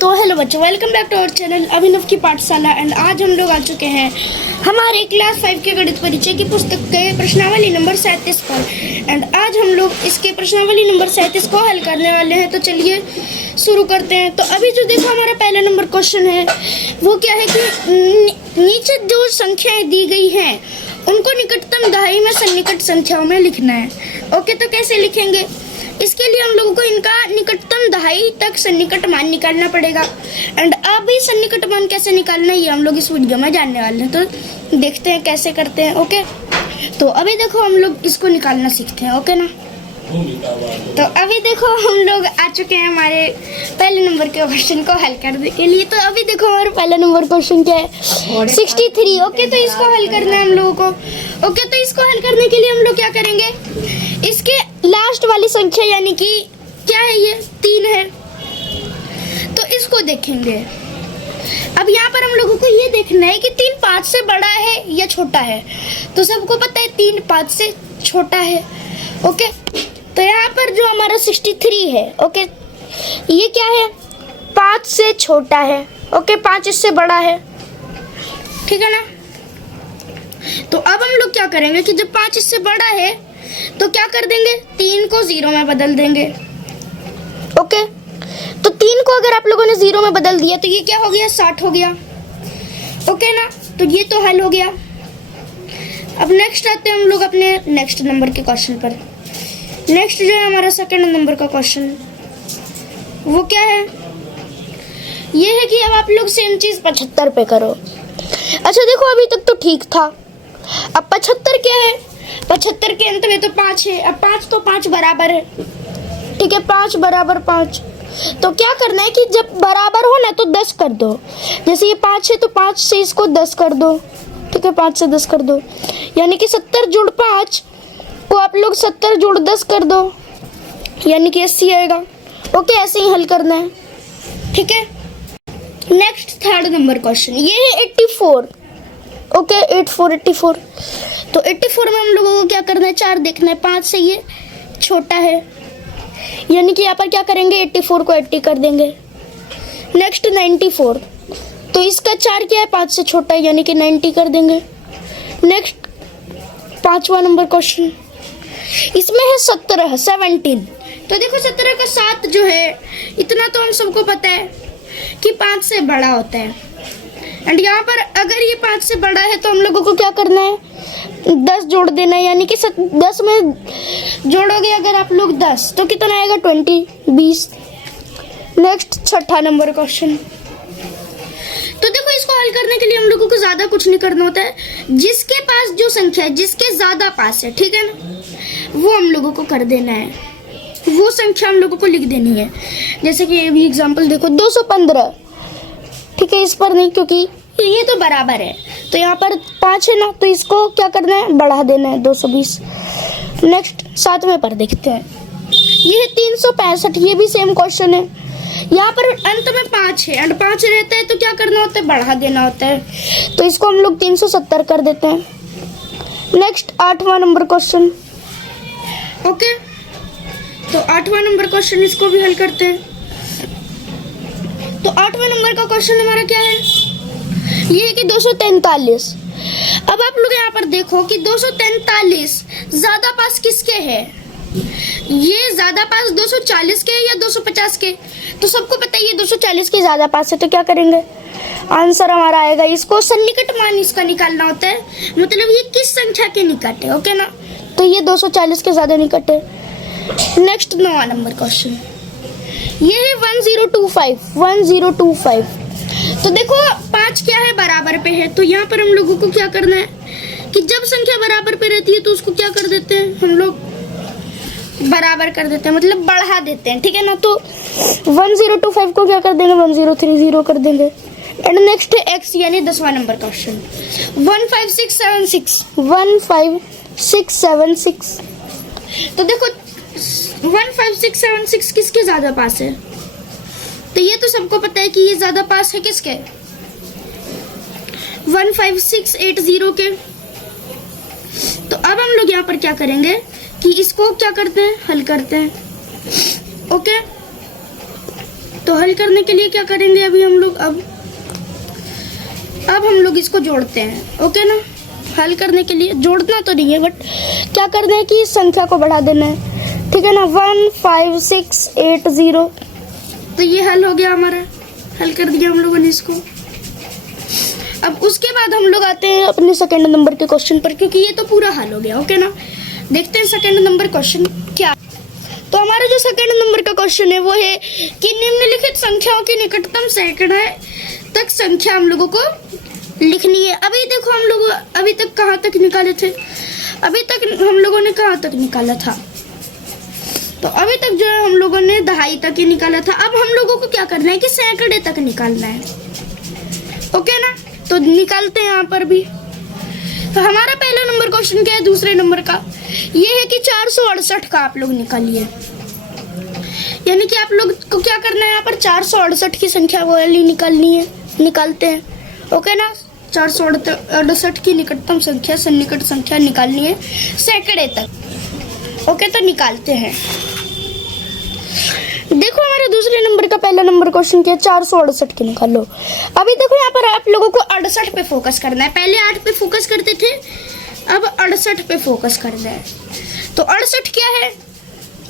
तो हेलो बच्चों, welcome back to our channel Abhinav की पाठशाला। एंड आज हम लोग आ चुके हैं हमारे क्लास 5 के गणित परिचय की पुस्तक के प्रश्नावली नंबर 37 पर। एंड आज हम लोग इसके प्रश्नावली नंबर 37 को हल करने वाले हैं। तो चलिए शुरू करते हैं। तो अभी जो देखो हमारा पहला नंबर क्वेश्चन है वो क्या है कि नीचे जो संख्याएं दी गई हैं उनको निकटतम दहाई में सन्निकट संख्याओं में लिखना है। ओके, तो कैसे लिखेंगे? इसके लिए हम लोगों को इनका निकटतम दहाई तक सन्निकट मान निकालना पड़ेगा। एंड अभी सन्निकट मान कैसे निकालना है ये हम लोग इस वीडियो में जानने वाले हैं। तो देखते हैं कैसे करते हैं। ओके, तो अभी देखो हम लोग इसको निकालना सीखते हैं। ओके ना, तो अभी देखो हम लोग आ चुके हैं हमारे पहले नंबर के क्वेश्चन को हल करने के लिए। तो अभी देखो हमारा पहला नंबर क्वेश्चन क्या है, 63। ओके, तो इसको हल करना है हम लोगों को। ओके, तो इसको हल करने के लिए हम लोग क्या करेंगे, इसके लास्ट वाली संख्या यानी कि क्या है, ये 3 है, तो इसको देखेंगे। अब यहाँ पर हम लोगों को ये देखना है कि 3 5 से बड़ा है या छोटा है। तो सबको पता है 3 5 से छोटा है। ओके, तो यहाँ पर जो हमारा 63 है, ओके, ये क्या है, 5 से छोटा है। ओके, 5 इससे बड़ा है, ठीक है ना। तो अब हम लोग क्या करेंगे कि जब 5 इससे बड़ा है तो क्या कर देंगे, 3 को 0 में बदल देंगे। ओके, तो 3 को अगर आप लोगों ने 0 में बदल दिया तो ये क्या हो गया, 60 हो गया। ओके ना, तो ये तो हल हो गया। अब नेक्स्ट आते हैं हम लोग अपने नेक्स्ट नंबर के क्वेश्चन पर। नेक्स्ट जो है हमारा सेकंड नंबर का क्वेश्चन, वो क्या है, ये है कि अब आप लोग सेम चीज 75 पे करो। अच्छा देखो, अभी तक तो ठीक था। अब 75 क्या है, 75 के अंत में तो 5 है। अब 5 तो 5 बराबर है, ठीक है, 5 बराबर 5। तो क्या करना है कि जब बराबर हो ना तो 10 कर दो। जैसे ये 5 है तो 5 से इसको 10 कर दो, ठीक है, 5 से 10 कर दो, यानी कि 70 जोड़ 5 को आप लोग 70 जोड़ 10 कर दो, यानी कि 80 आएगा। ओके, ऐसे ही हल करना है, ठीक है। नेक्स्ट थर्ड नंबर क्वेश्चन, ये है 84। ओके, 84। तो 84 में हम लोगों को क्या करना है, 4 देखना है। 5 से ये छोटा है, यानी कि यहाँ पर क्या करेंगे, 84 को 80 कर देंगे। नेक्स्ट 94, तो इसका 4 क्या है, 5 से छोटा है, यानी कि 90 कर देंगे। नेक्स्ट 5वां नंबर क्वेश्चन, इसमें है 17। तो देखो 17 का 7 जो है, इतना तो हम सबको पता है कि 5 से बड़ा होता है। एंड यहाँ पर अगर ये 5 से बड़ा है तो हम लोगों को क्या करना है, 10 जोड़ देना है, यानी कि 10 में जोड़ोगे अगर आप लोग 10 तो कितना आएगा, 20। नेक्स्ट छठा नंबर क्वेश्चन, तो देखो इसको हल करने के लिए हम लोगों को ज्यादा कुछ नहीं करना होता है। जिसके पास जो संख्या है, जिसके ज्यादा पास है, ठीक है ना, वो हम लोगों को कर देना है, वो संख्या हम लोगों को लिख देनी है। जैसे कि अभी एग्जांपल देखो 215, ठीक है, इस पर नहीं क्योंकि ये तो बराबर है, तो यहाँ पर 5 है ना, तो इसको क्या करना है, बढ़ा देना है, 220। नेक्स्ट 7वें पर देखते हैं, ये है 365। ये भी सेम क्वेश्चन है, यहाँ पर अंत में 5 है एंड 5 रहता है तो क्या करना होता है, बढ़ा देना होता है, तो इसको हम लोग 370 कर देते हैं। नेक्स्ट 8वां नंबर क्वेश्चन। ओके, तो 8वां नंबर क्वेश्चन, इसको भी हल करते हैं। तो 8वां नंबर का क्वेश्चन हमारा क्या है, ये है कि 243। अब आप लोग यहाँ पर देखो कि 243 ज्यादा पास किसके है, ये ज्यादा पास 240 के या 250 के। तो सबको पता है ये 240 के ज्यादा पास है, तो क्या करेंगे, आंसर हमारा आएगा, इसको सन्निकट मान इसका निकालना होता है, मतलब ये किस संख्या के निकट है। ओके ना, तो ये 240 के ज्यादा निकट है। नेक्स्ट 9वां नंबर क्वेश्चन, ये है 1025। तो देखो 5 क्या है, बराबर पे है, तो यहाँ पर हम लोगों को क्या करना है कि जब संख्या बराबर पे रहती है तो उसको क्या कर देते हैं, हम लोग बराबर कर देते हैं, मतलब बढ़ा देते हैं, ठीक है ना। तो 1025 को क्या कर देंगे, 1030 कर देंगे। एंड नेक्स्ट है x, यानी 10वां नंबर क्वेश्चन, 15676। तो देखो 15676 किसके ज्यादा पास है, तो ये तो सबको पता है कि ये ज्यादा पास है किसके, 15680 के। तो अब हम लोग यहाँ पर क्या करेंगे कि इसको क्या करते हैं, हल करते हैं। ओके, तो हल करने के लिए क्या करेंगे अभी हम लोग, अब हम लोग इसको जोड़ते हैं। ओके ना, हल करने के लिए जोड़ना तो नहीं है, बट क्या करना है कि इस संख्या को बढ़ा देना है, ठीक है ना। 15680, तो ये हल हो गया हमारा, हल कर दिया हम लोगों ने इसको। अब उसके बाद हम लोग आते हैं अपने सेकंड नंबर के क्वेश्चन पर, क्योंकि ये तो पूरा हल हो गया। ओके ना, देखते हैं सेकंड नंबर क्वेश्चन क्या। तो हमारा जो सेकंड नंबर का क्वेश्चन है वो है कि निम्नलिखित संख्याओं की निकटतम सैकड़े तक संख्या हम लोगों को लिखनी है। अभी देखो हम लोग अभी तक कहाँ तक निकाले थे, अभी तक हम लोगों ने कहाँ तक निकाला था, तो अभी तक जो है हम लोगों ने दहाई तक ही निकाला था। अब हम लोगों को क्या करना है कि सैकड़े तक निकालना है। ओके ना, तो निकालते हैं यहाँ पर भी। तो हमारा पहला नंबर क्वेश्चन क्या है, दूसरे नंबर का ये है कि 468 का आप लोग निकालिए। यानी कि आप लोग को क्या करना है, यहाँ पर 468 की संख्या वाली निकालनी है, निकालते हैं। ओके ना, 468 की निकटतम संख्या, सन्निकट संख्या निकालनी है सैकड़े तक। ओके, तो निकालते हैं। देखो हमारे दूसरे नंबर का पहला नंबर क्वेश्चन क्या है, 468 की निकालो। अभी देखो यहाँ पर आप लोगों को 68 पे फोकस करना है, पहले 8 पे फोकस करते थे, अब 68 पे फोकस करना है। तो 68 क्या है,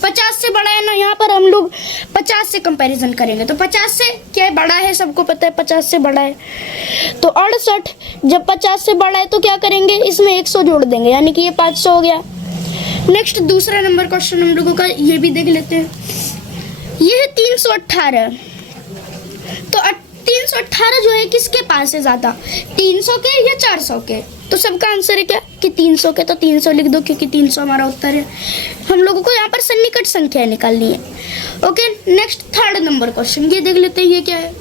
50 से बड़ा है ना, यहाँ पर हम लोग 50 से कंपैरिजन करेंगे। तो 50 से क्या है, बड़ा है, सबको पता है 50 से बड़ा है। तो 68 जब 50 से बड़ा है तो क्या करेंगे, इसमें 100 जोड़ देंगे, यानी कि ये 500 हो गया। नेक्स्ट दूसरा नंबर क्वेश्चन हम लोगों का ये भी देख लेते हैं। ये है 318। तो 318 जो है किसके पास है ज्यादा, 300 के या 400 के? तो सबका आंसर है क्या कि 300 के, तो 300 लिख दो क्योंकि 300 हमारा उत्तर है। हम लोगों को यहाँ पर सन्निकट संख्या निकालनी है। Okay, next third number question ये देख लेते हैं, ये क्या है।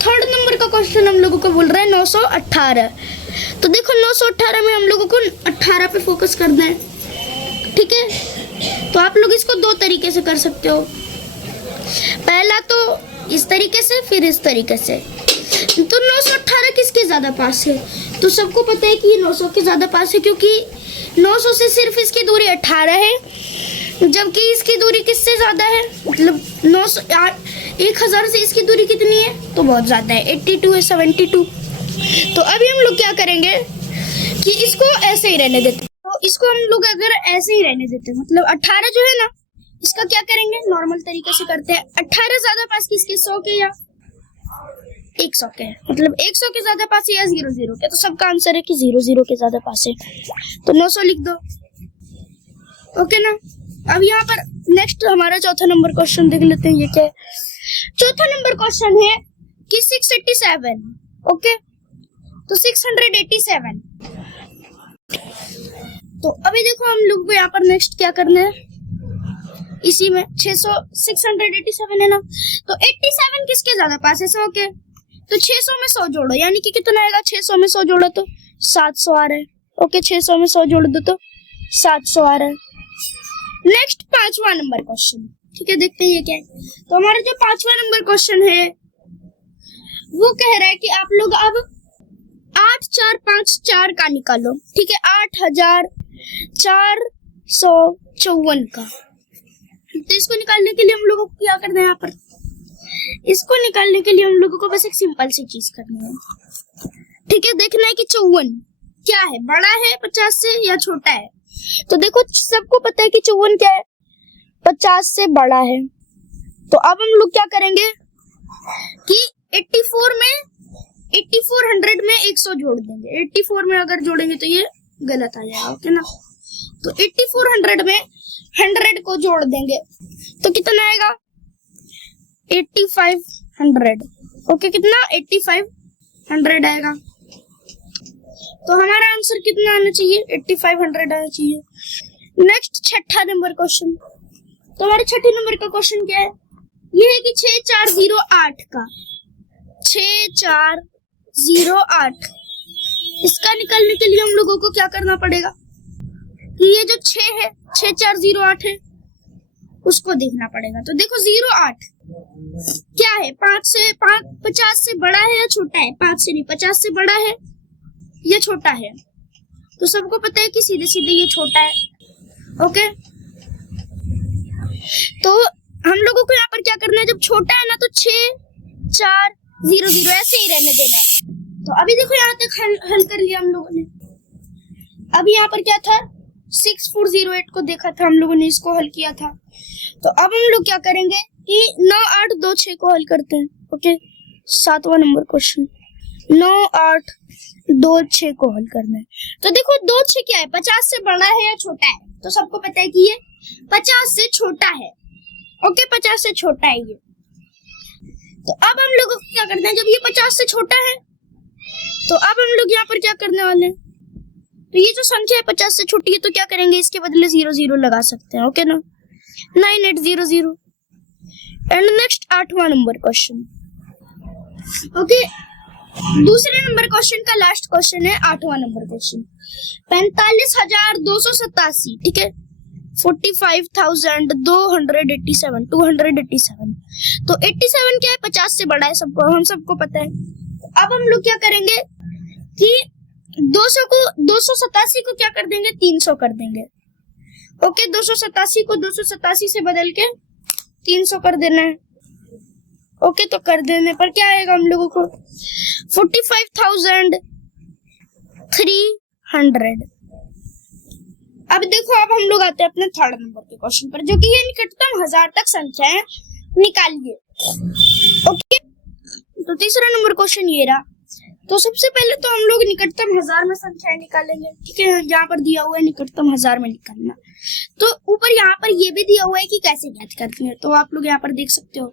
थर्ड नंबर का क्वेश्चन हम लोगों को बोल रहा है 918। तो देखो 918 में हम लोगों को 18 पे फोकस करना है, ठीक है। तो आप लोग इसको दो तरीके से कर सकते हो, पहला तो इस तरीके से, फिर इस तरीके से। तो 918 किसके ज्यादा पास है, तो सबको पता है कि ये 900 के ज्यादा पास है, क्योंकि 900 से सिर्फ इसकी दूरी 18 है, जबकि इसकी दूरी किससे ज्यादा है, मतलब 1000 से इसकी दूरी कितनी है, तो बहुत ज्यादा है, 82 है, 72। तो अभी हम लोग क्या करेंगे कि इसको ऐसे ही रहने देते हैं। तो इसको हम लोग अगर ऐसे ही रहने देते हैं, मतलब 18 जो है ना, इसका क्या करेंगे, नॉर्मल तरीके से करते हैं। 18 ज्यादा पास किसके, 100 के या 100 के, मतलब 100 के ज्यादा पास है या 00 के? तो सबका आंसर है कि 00 के ज्यादा पास है, तो 900 लिख दो। ओके ना, अब यहाँ पर नेक्स्ट हमारा चौथा नंबर क्वेश्चन देख लेते हैं, ये क्या है। चौथा नंबर क्वेश्चन है कि 687। ओके, तो 687। तो अभी देखो हम लोग को यहाँ पर नेक्स्ट क्या करना है, इसी में 687 है ना, तो 87 किसके ज्यादा पास है, 100 के। तो 600 में 100 जोड़ो, यानी कि कितना आएगा, 600 में 100 जोड़ो तो 700 आ रहा है। ओके, 600 में 100 जोड़ दो तो 700 आ रहा है। नेक्स्ट पांचवा नंबर क्वेश्चन, ठीक है, देखते हैं ये क्या है। तो हमारा जो पांचवा नंबर क्वेश्चन है वो कह रहा है कि आप लोग अब 8454 का निकालो, ठीक है, 8454 का। तो इसको निकालने के लिए हम लोगों को क्या करना है, यहाँ पर इसको निकालने के लिए हम लोगों को बस एक सिंपल सी चीज करनी है, ठीक है। देखना है कि 54 क्या है, बड़ा है 50 से या छोटा है। तो देखो सबको पता है कि 54 क्या है, 50 से बड़ा है। तो अब हम लोग क्या करेंगे कि 8400 में 100 जोड़ देंगे। 84 में अगर जोड़ेंगे तो ये गलत आ जाएगा, ओके ना। तो 8400 में 100 को जोड़ देंगे तो कितना आएगा, 8500। ओके, कितना, 8500 आएगा। तो हमारा आंसर कितना आना चाहिए, 8500 आना चाहिए। नेक्स्ट छठा नंबर क्वेश्चन। तो हमारे छठे नंबर का क्वेश्चन क्या है, ये है कि 6408 का 6408 इसका निकालने के लिए हम लोगों को क्या करना पड़ेगा कि ये जो 6 है, 6408 है, उसको देखना पड़ेगा। तो देखो 08 क्या है, 50 से बड़ा है या छोटा है, 5 से नहीं 50 से बड़ा है या छोटा है। तो सबको पता है कि सीधे सीधे ये छोटा है। ओके, तो हम लोगों को यहाँ पर क्या करना है, जब छोटा है ना तो 6 4 0 0 ऐसे ही रहने देना है। तो अभी देखो यहाँ तक हल कर लिया हम लोगों ने। अभी यहाँ पर क्या था, 6408 को देखा था हम लोगों ने, इसको हल किया था। तो अब हम लोग क्या करेंगे कि 9 8 2 6 को हल करते हैं। ओके, 7वां नंबर क्वेश्चन, 9 8 2 6 को हल करना है। तो देखो 2 6 क्या है, 50 से बड़ा है या छोटा है? तो सबको पता है कि ये 50 से छोटा है। ओके, 50 से छोटा है ये। तो अब हम लोगों को क्या करना है, जब ये 50 से छोटा है तो अब हम लोग यहाँ पर क्या करने वाले हैं, तो ये जो संख्या है 50 से छोटी है, तो क्या करेंगे, इसके बदले 0 0 लगा सकते हैं। ओके ना, 9 8 0 0। एंड नेक्स्ट 8वां नंबर क्वेश्चन। ओके, दूसरे नंबर क्वेश्चन का लास्ट क्वेश्चन है 8वां नंबर क्वेश्चन, 45,287। ठीक है, 45,287 287। तो 87 क्या है, 50 से बड़ा है, सबको हम सबको पता है। अब हम लोग क्या करेंगे कि 287 को क्या कर देंगे, 300 कर देंगे। ओके, 287 को 287 से बदल के 300 कर देना है। ओके, तो कर देने पर क्या आएगा हम लोगों को, 45,300। अब देखो, अब हम लोग आते हैं अपने थर्ड नंबर के क्वेश्चन पर, जो कि ये निकटतम 1000 तक संख्याएं निकालिए। ओके, तो तीसरा नंबर क्वेश्चन ये रहा। तो सबसे पहले तो हम लोग निकटतम 1000 में संख्याएं निकालेंगे। ठीक है, यहाँ पर दिया हुआ है निकटतम 1000 में निकालना। तो ऊपर यहाँ पर ये भी दिया हुआ है कि कैसे ज्ञात करते हैं, तो आप लोग यहाँ पर देख सकते हो।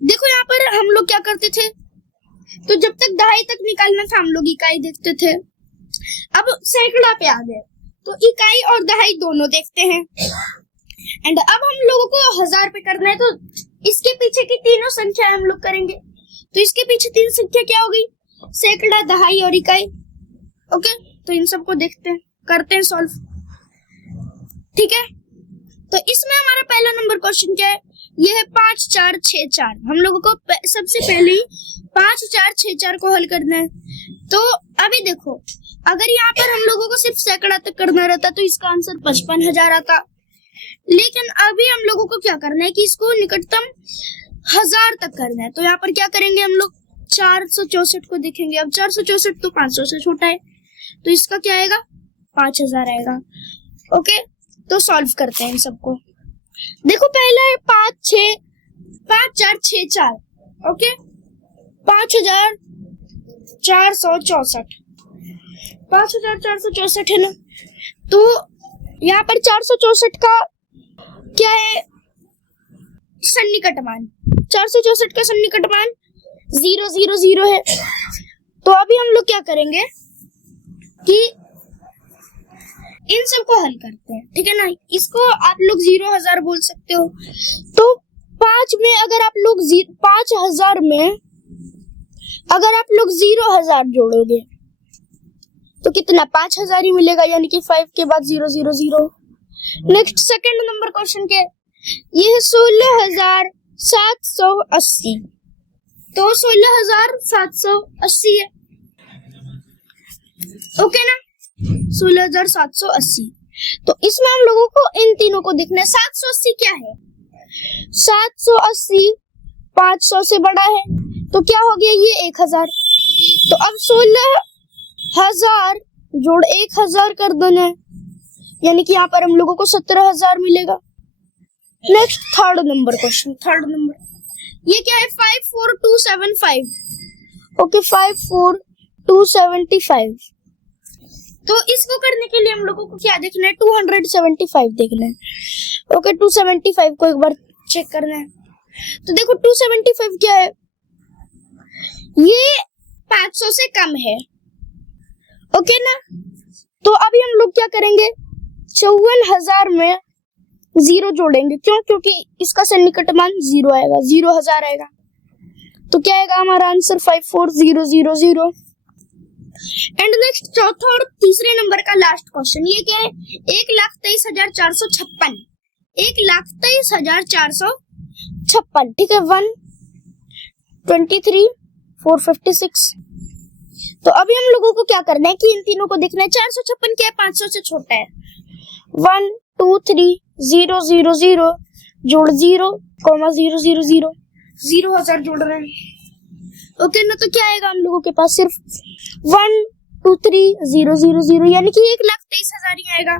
देखो यहाँ पर हम लोग क्या करते थे, तो जब तक दहाई तक निकालना था हम लोग इकाई देखते थे। अब सैकड़ा पे आ गए तो इकाई और दहाई दोनों देखते हैं। एंड अब हम लोगों को 1000 पे करना है, तो इसके पीछे की तीनों संख्या हम लोग करेंगे। तो इसके पीछे तीन संख्या क्या हो गई, सैकड़ा, दहाई और इकाई। ओके, तो इन सबको देखते हैं, करते हैं सॉल्व। ठीक है, तो इसमें हमारा पहला नंबर क्वेश्चन क्या है, ये है 5 4 6 4। हम लोगों को सबसे पहले ही 5 4 6 4 को हल करना है। तो अभी देखो, अगर यहाँ पर हम लोगों को सिर्फ सैकड़ा तक करना रहता तो इसका आंसर 55,000 आता। लेकिन अभी हम लोगों को क्या करना है कि इसको निकटतम 1000 तक करना है। तो यहाँ पर क्या करेंगे, हम लोग 464 को देखेंगे। अब 464 तो 500 से छोटा है, तो इसका क्या आएगा, 5000 आएगा। ओके, तो सॉल्व करते हैं इन सबको। देखो पहला है 5 4 6 4। ओके, 5464 5464 है ना। तो यहाँ पर 464 का क्या है, सन्निकट मान, 464 का सन्निकट मान 0 0 0 है। तो अभी हम लोग क्या करेंगे कि इन सबको हल करते हैं। ठीक है ना, इसको आप लोग 0,000 बोल सकते हो। तो 5 में अगर आप लोग 5000 में अगर आप लोग 0,000 जोड़ोगे तो कितना, 5000 ही मिलेगा, यानी कि 5 के बाद 0 0 0। नेक्स्ट सेकंड नंबर क्वेश्चन के, ये है 16,780। तो 16,780 है। ओके ना, 16,780। तो इसमें हम लोगों को इन तीनों को देखना है। 780 क्या है, 780 500 से बड़ा है, तो क्या हो गया, ये 1000। तो अब 16,000 जोड़ 1000 कर देना है, यानी कि यहाँ पर हम लोगों को 17,000 मिलेगा। Next third number question, third number ये क्या है, 54275। ओके, 54275। तो इसको करने के लिए हम लोगों को क्या देखना है, 275 देखना है। ओके, 275 को एक बार चेक करना है। तो देखो 275 क्या है, ये 500 से कम है। ओके ना, तो अभी हम लोग क्या करेंगे, 54,000 में 0 जोड़ेंगे। क्यों, क्योंकि इसका सन्निकट मान 0 आएगा, 0,000 आएगा। तो क्या आएगा हमारा आंसर, 54000। एंड नेक्स्ट चौथा और तीसरे नंबर का लास्ट क्वेश्चन, ये क्या है, 1,23,456। 1,23,456। ठीक है, 123,456। तो अभी हम लोगों को क्या करना है कि इन तीनों को देखना है। 456 क्या है, 500 से छोटा है। 1 2 3 0 0 0 जोड़ 0,000 0,000 जोड़ रहे हैं। ओके ना, तो क्या आएगा हम लोगों के पास? सिर्फ 123,000 यानी कि 1,23,000 ही आएगा।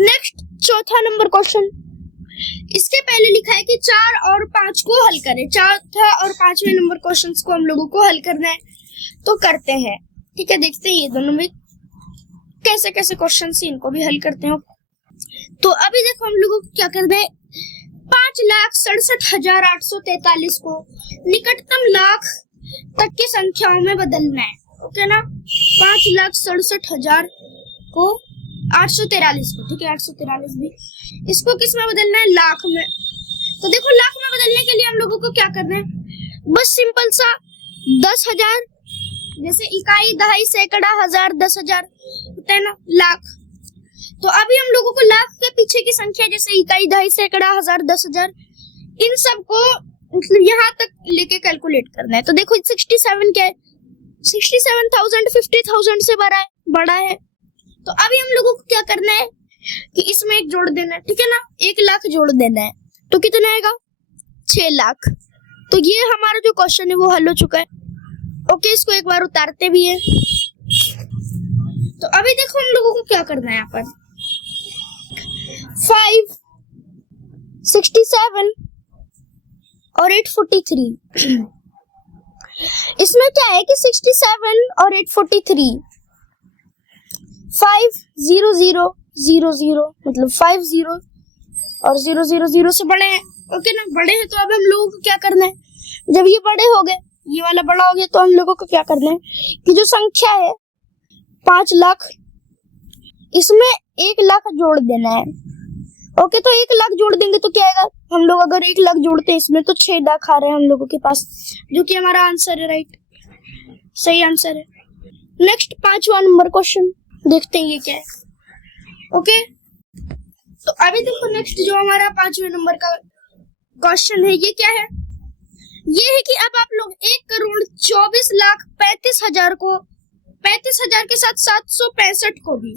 नेक्स्ट चौथा नंबर क्वेश्चन, इसके पहले लिखा है कि 4 और 5 को हल करें। चौथा और 5वें नंबर क्वेश्चंस को हम लोगों को हल करना है, तो करते हैं। ठीक है, देखते हैं ये दोनों में कैसे कैसे क्वेश्चन है, इनको भी हल करते हैं। तो अभी देखो हम लोगों को क्या करना है, 5,67,843 को निकटतम लाख तक की संख्याओं में बदलना है। ओके ना, 5,67,000 को 843 को, ठीक है 843 भी, इसको किस में बदलना है? लाख में। तो देखो लाख में बदलने के लिए हम लोगों को क्या करना है, बस सिंपल सा 10,000, जैसे इकाई, दहाई, सैकड़ा, हजार, 10,000 होता है ना लाख। तो अभी हम लोगों को लाख के पीछे की संख्या जैसे इकाई, दहाई, सैकड़ा, हजार, 10,000, इन सबको मतलब यहाँ तक लेके कैलकुलेट करना है। तो देखो 67 क्या है, 67,000 50,000 से बड़ा है। तो अभी हम लोगों को क्या करना है कि इसमें एक जोड़ देना है, ठीक है ना, 1 लाख जोड़ देना है। तो कितना आएगा? 6 लाख। तो ये हमारा जो क्वेश्चन है वो हल हो चुका है। ओके, इसको एक बार उतारते भी है। तो अभी देखो हम लोगों को क्या करना है, यहाँ पर 5, 67 और 843। इसमें क्या है कि 67 और 843 5,0,0,0,0 मतलब 50 और 0,0,0 से बड़े हैं। ओके ना, बड़े हैं। तो अब हम लोगों को क्या करना है, जब ये बड़े हो गए, ये वाला बड़ा हो गया, तो हम लोगों को क्या करना है कि जो संख्या है 5 लाख, इसमें 1 लाख जोड़ देना है। ओके, तो 1 लाख जोड़ देंगे तो क्या आएगा, हम लोग अगर 1 लाख जोड़ते हैं इसमें तो 6 लाख आ रहे हैं हम लोगों के पास, जो कि हमारा आंसर है। राइट, सही आंसर है। नेक्स्ट 5वां नंबर क्वेश्चन देखते हैं ये क्या है। ओके, तो अभी देखो नेक्स्ट जो हमारा 5वें नंबर का क्वेश्चन है ये क्या है, ये है कि अब आप लोग 1,24,35,000 को 35,000 के साथ 765 को भी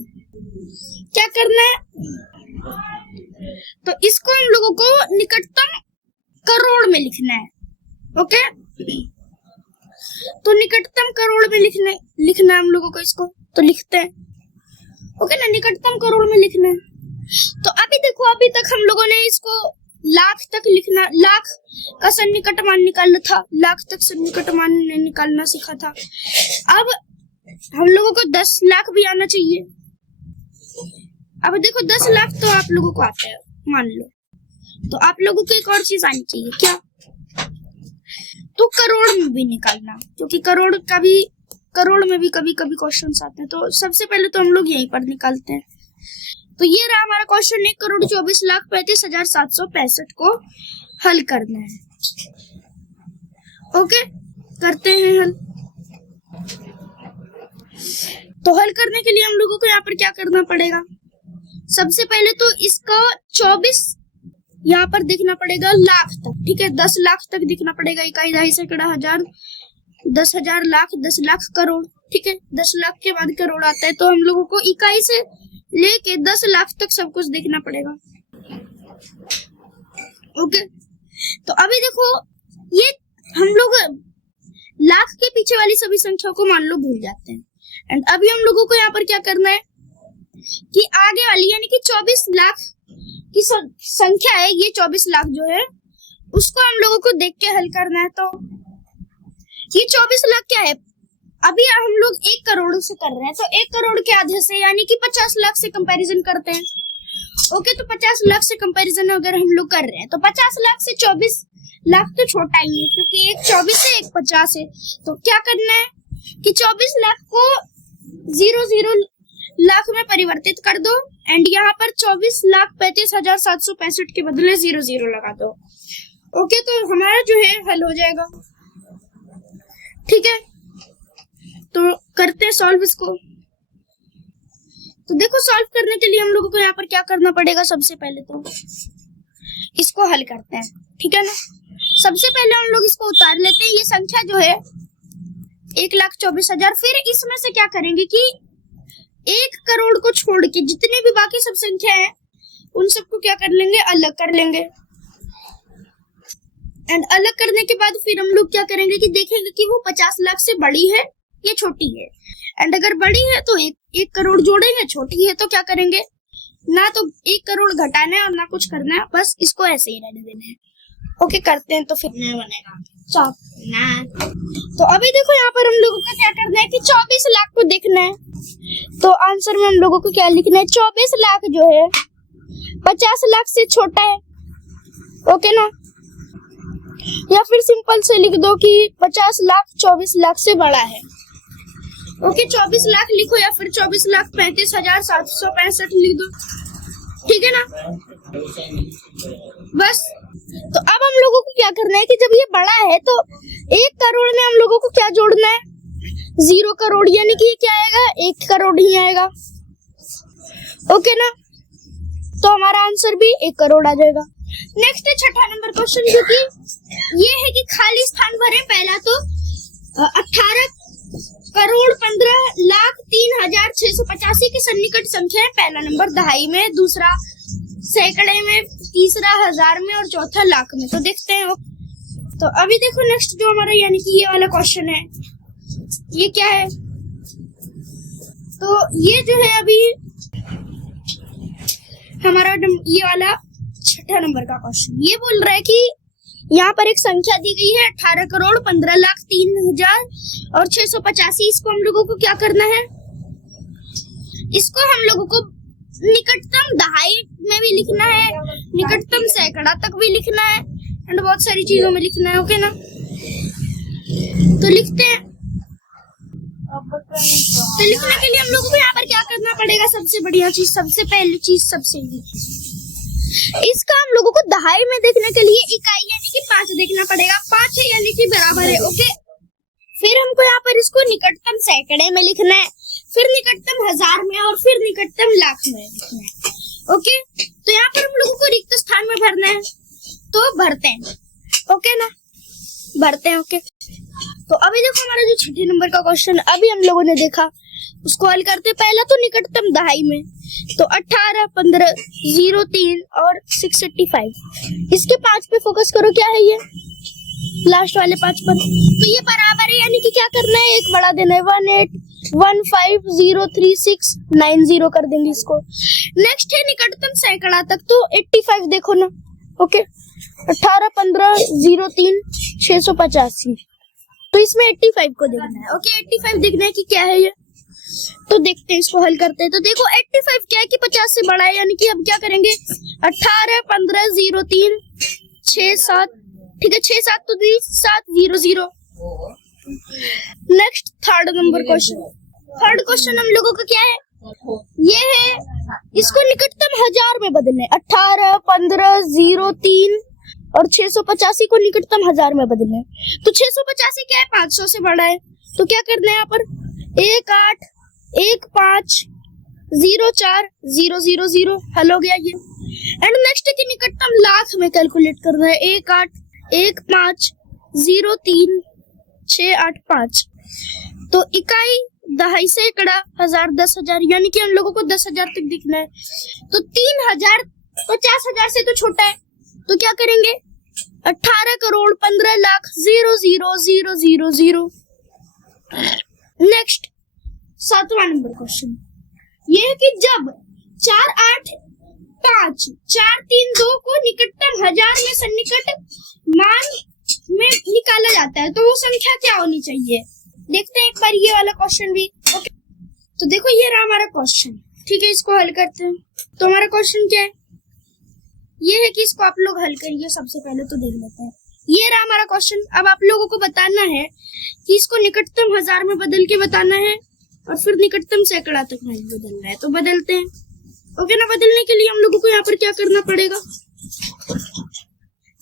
क्या करना है, तो इसको हम लोगों को निकटतम करोड़ में लिखना है। ओके, तो निकटतम करोड़ में लिखना है हम लोगों को इसको, तो लिखते हैं। ओके ना, निकटतम करोड़ में लिखना है। तो अभी देखो, अभी तक हम लोगों ने इसको लाख तक लिखना, लाख का सन्निकट मान निकालना था, लाख तक सन्निकट मान निकालना सीखा था। अब हम लोगों को 10 लाख भी आना चाहिए। अब देखो 10 लाख तो आप लोगों को आता है मान लो, तो आप लोगों को एक और चीज आनी चाहिए, क्या? तो करोड़ में भी निकालना, क्योंकि करोड़ में भी कभी कभी क्वेश्चंस आते हैं। तो सबसे पहले तो हम लोग यहीं पर निकालते हैं। तो ये रहा हमारा क्वेश्चन, 1,24,35,765 को हल करना है। ओके, करते हैं हल। तो हल करने के लिए हम लोगों को यहाँ पर क्या करना पड़ेगा, सबसे पहले तो इसका 24 यहाँ पर दिखना पड़ेगा लाख तक, ठीक है, 10 लाख तक दिखना पड़ेगा, इकाई, दहाई, सैकड़ा, हजार, 10,000, लाख, 10 लाख, करोड़, ठीक है। 10 लाख के बाद करोड़ आता है, तो हम लोगों को इकाई से लेके 10 लाख तक सब कुछ देखना पड़ेगा। ओके, तो अभी देखो ये हम लोग लाख के पीछे वाली सभी संख्या को मान लो भूल जाते हैं। एंड अभी हम लोगों को यहाँ पर क्या करना है कि आगे वाली यानी कि 24 लाख की संख्या है, ये 24 लाख जो है उसको हम लोगों को देख के हल करना है। तो ये 24 लाख क्या है, अभी हम लोग 1 करोड़ से कर रहे हैं, तो 1 करोड़ के आधे से यानी कि 50 लाख से कंपैरिजन करते हैं। ओके, तो 50 लाख से कंपैरिजन अगर हम लोग कर रहे हैं तो 50 लाख से 24 लाख तो छोटा ही है, क्योंकि एक 24 है एक 50 है। तो क्या करना है कि 24 लाख को 00 लाख में परिवर्तित कर दो एंड यहाँ पर 24,35,765 के बदले 00 लगा दो। ओके, तो हमारा जो है हल हो जाएगा। ठीक है, तो करते हैं सॉल्व इसको। तो देखो सॉल्व करने के लिए हम लोगों को यहाँ पर क्या करना पड़ेगा, सबसे पहले तो इसको हल करते हैं, ठीक है ना। सबसे पहले हम लोग इसको उतार लेते हैं, ये संख्या जो है 1,24,000। फिर इसमें से क्या करेंगे कि 1 करोड़ को छोड़ के जितने भी बाकी सब संख्या है उन सबको क्या कर लेंगे, अलग कर लेंगे। एंड अलग करने के बाद फिर हम लोग क्या करेंगे कि देखेंगे कि वो 50 लाख से बड़ी है या छोटी है। एंड अगर बड़ी है तो एक करोड़ जोड़ेंगे, छोटी है तो क्या करेंगे, ना तो 1 करोड़ घटाना है और ना कुछ करना है, बस इसको ऐसे ही रहने देना है। ओके, करते हैं तो फिर नहीं बनेगा। तो अभी देखो यहाँ पर हम लोगों को क्या करना है कि 24 लाख को देखना है। तो आंसर में हम लोगों को क्या लिखना है, 24 लाख जो है 50 लाख से छोटा है। ओके ना, या फिर सिंपल से लिख दो कि 50 लाख 24 लाख से बड़ा है। ओके, 24 लाख लिखो या फिर 24,35,765 लिख दो, ठीक है ना। बस, तो अब हम लोगों को क्या करना है कि जब ये बड़ा है तो 1 करोड़ में हम लोगों को क्या जोड़ना है, 0 करोड़, यानी कि ये क्या आएगा, 1 करोड़ ही आएगा। ओके ना, तो हमारा आंसर भी 1 करोड़ आ जाएगा। नेक्स्ट है छठा नंबर क्वेश्चन, जो कि ये है कि खाली स्थान भरे। पहला तो 18,15,03,685 की सन्निकट संख्या है। पहला नंबर दहाई में, दूसरा सैकड़े में, तीसरा हजार में और चौथा लाख में। तो देखते हैं। तो अभी देखो नेक्स्ट जो हमारा यानी कि ये वाला क्वेश्चन है, ये क्या है, तो ये जो है अभी हमारा ये वाला छठा नंबर का क्वेश्चन, ये बोल रहा है कि यहाँ पर एक संख्या दी गई है 18,15,03,685। इसको हम लोगों को क्या करना है, इसको हम लोगों को निकटतम दहाई में भी लिखना है, निकटतम सैकड़ा तक भी लिखना है एंड बहुत सारी चीजों में लिखना है। ओके ना, तो लिखते हैं। तो लिखने के लिए हम लोगों को यहाँ पर क्या करना पड़ेगा, सबसे बढ़िया चीज, सबसे पहली चीज, इसका हम लोगों को दहाई में देखने के लिए इकाई यानी कि 5 देखना पड़ेगा। 5 है यानी कि बराबर है। ओके, फिर हमको यहाँ पर इसको निकटतम सैकड़े में लिखना है, फिर निकटतम हजार में और फिर निकटतम लाख में लिखना है। ओके, तो यहाँ पर हम लोगों को रिक्त स्थान में भरना है, तो भरते हैं। ओके ना, भरते हैं। ओके, तो अभी देखो हमारा जो छठे नंबर का क्वेश्चन अभी हम लोगों ने देखा, उसको हल करते। पहला तो निकटतम दहाई में, तो 18, 15, 03 और 685। इसके 5 पे फोकस करो, क्या है ये लास्ट वाले 5 पर। तो ये बराबर है, यानी कि क्या करना है, एक बढ़ा देना है, 18,15,036,90 कर देंगे इसको। नेक्स्ट है निकटतम सैकड़ा तक, तो 85 देखो ना। ओके, 18,15,03,685, तो इसमें 85 को देखना है। ओके, 85 देखना है कि क्या है ये, तो देखते हैं, इसको हल करते हैं। तो देखो 85 क्या है कि 50 से बड़ा है, यानी कि अब क्या करेंगे, 18, 15, 03, 6, 7, ठीक है, 6, 7 तो 700। Next third number question, third question हम लोगों का क्या है, ये है, इसको निकटतम हजार में बदलना है। 18, 15, 03 और 685 को निकटतम हजार में बदलना है। तो 685 क्या है, 500 से बड़ा है, तो क्या करना है यहाँ पर, 18,15,04,000 हल हो गया ये। एंड नेक्स्ट की निकटतम लाख में कैलकुलेट करना है, 18,15,03,685। तो इकाई दहाई सैकड़ा हजार 10,000, यानी कि हम लोगों को 10,000 तक दिखना है। तो 3,000 50,000 से तो छोटा है, तो क्या करेंगे, 18,15,00,000,000। नेक्स्ट सातवां नंबर क्वेश्चन, ये है कि जब 4, 8, 5, 4, 3, 2 को निकटतम हजार में सन्निकट मान में निकाला जाता है, तो वो संख्या क्या होनी चाहिए। देखते हैं एक बार ये वाला क्वेश्चन भी। ओके, तो देखो ये रहा हमारा क्वेश्चन, ठीक है, इसको हल करते हैं। तो हमारा क्वेश्चन क्या है, ये है कि इसको आप लोग हल करिए। सबसे पहले तो देख लेते हैं, ये रहा हमारा क्वेश्चन। अब आप लोगों को बताना है कि इसको निकटतम हजार में बदल के बताना है और फिर निकटतम सैकड़ा तक नहीं बदलना है, तो बदलते हैं। ओके ना, बदलने के लिए हम लोगों को यहाँ पर क्या करना पड़ेगा,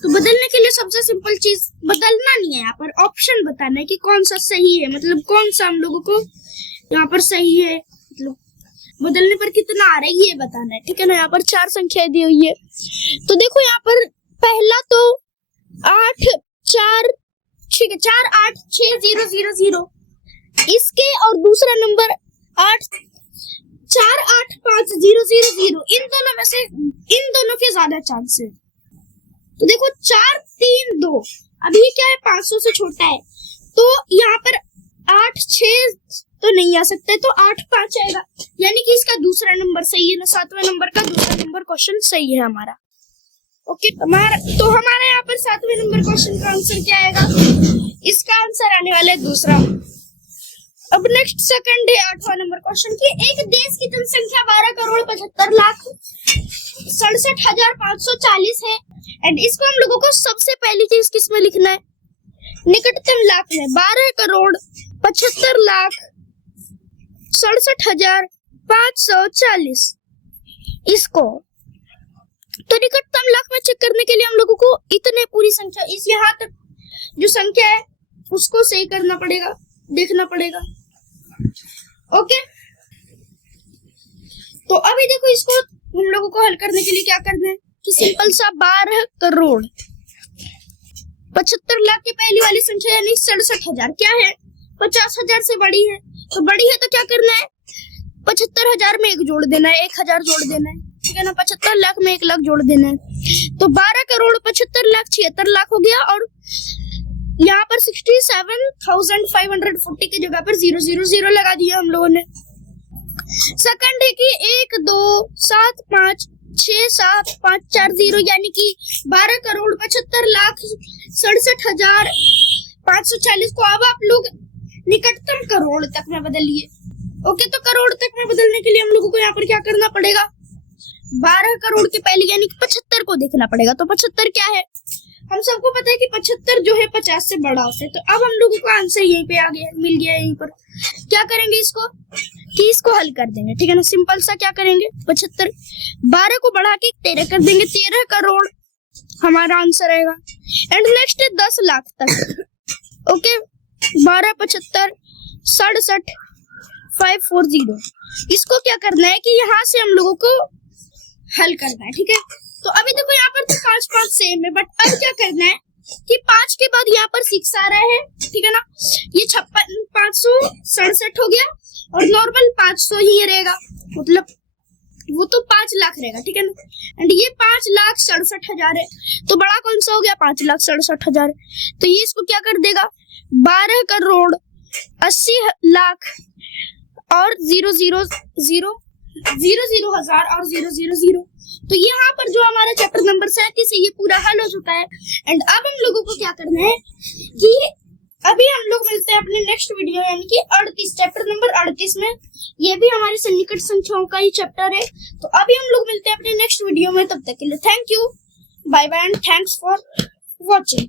तो बदलने के लिए सबसे सिंपल चीज, बदलना नहीं है, यहाँ पर ऑप्शन बताना है कि कौन सा सही है, मतलब कौन सा हम लोगों को यहाँ पर सही है, मतलब बदलने पर कितना आ रहा है ये बताना है, ठीक है ना। यहाँ पर 4 संख्याएं दी हुई है, तो देखो यहाँ पर पहला तो 8, 4, ठीक है, 4, 8, 6, 0, 0, 0 इसके, और दूसरा नंबर 8, 4, 8, 5, 0, 0, 0, इन दोनों में से इन दोनों के ज्यादा चांस है, तो देखो 4 3 2, अभी क्या है 500 से छोटा है, तो यहाँ पर 8 6 तो नहीं आ सकते, तो 8 5 आएगा, यानी कि इसका दूसरा नंबर सही है ना, 7वें नंबर का दूसरा नंबर क्वेश्चन सही है हमारा। ओके, तो हमारा यहाँ पर 7वें नंबर क्वेश्चन का आंसर क्या आएगा, इसका आंसर आने वाला है दूसरा। अब नेक्स्ट सेकंड है 8वां नंबर क्वेश्चन की, एक देश की जनसंख्या 12,75,67,540 है एंड इसको हम लोगों को सबसे पहली चीज किस में लिखना है, निकटतम लाख में। 12,75,67,540 इसको, तो निकटतम लाख में चेक करने के लिए हम लोगों को इतने पूरी संख्या, इस यहाँ तक जो संख्या है उसको सही करना पड़ेगा, देखना पड़ेगा। ओके, तो अभी देखो इसको हम लोगों को हल करने के लिए क्या करना है कि सिंपल सा 12 करोड़ 75 लाख की पहली वाली संख्या यानी 67,000 क्या है 50,000 से बड़ी है, तो बड़ी है तो क्या करना है 75,000 में 1 जोड़ देना है, 1,000 जोड़ देना है, ठीक है ना। 75 लाख में 1 लाख जोड़ देना है, तो 12 करोड़ 75 लाख 76 लाख हो गया, और यहाँ पर 67,540 की जगह पर 000 लगा दिया हम लोगों ने। सेकंड है कि 1 2 7 5 6 7 5 4 0 यानी कि 12 करोड़ 75 लाख 67,540 को अब आप लोग निकटतम करोड़ तक में बदलिए। ओके, तो करोड़ तक में बदलने के लिए हम लोगों को यहाँ पर क्या करना पड़ेगा, 12 करोड़ के पहले यानी कि 75 को देखना पड़ेगा। तो 75 क्या है, हम सबको पता है कि 75 जो है 50 से बड़ा होता है, तो अब हम लोगों को आंसर यहीं पे आ गया, मिल गया। यहीं पर क्या करेंगे इसको कि इसको हल कर देंगे, ठीक है ना। सिंपल सा क्या करेंगे 75 12 को बढ़ा के 13 कर देंगे, 13 करोड़ हमारा आंसर आएगा। एंड नेक्स्ट है 10 लाख तक। ओके, 12 75 67 540 इसको क्या करना है कि यहाँ से हम लोगोों को हल करना है, ठीक है। तो अभी देखो यहाँ पर तो 5 5 सेम है, बट अब क्या करना है कि 5 के बाद यहाँ पर 6 आ रहा है, ठीक है ना। ये 567 हो गया और नॉर्मल 500 ही रहेगा, मतलब वो तो 5 लाख रहेगा, ठीक है ना। एंड ये 5,67,000 है, तो बड़ा कौन सा हो गया 5,67,000, तो ये इसको क्या कर देगा 12 करोड़ 80 लाख और 0,0,0,0,0,0,000 और 0,0,0,000। तो यहाँ पर जो हमारा चैप्टर नंबर 37 है ये पूरा हल हो चुका है। एंड अब हम लोगों को क्या करना है कि अभी हम लोग मिलते हैं अपने नेक्स्ट वीडियो यानी कि 38 चैप्टर नंबर 38 में, ये भी हमारी सन्निकट संख्याओं का ही चैप्टर है। तो अभी हम लोग मिलते हैं अपने नेक्स्ट वीडियो में, तब तक के लिए thank you, bye bye and thanks for watching.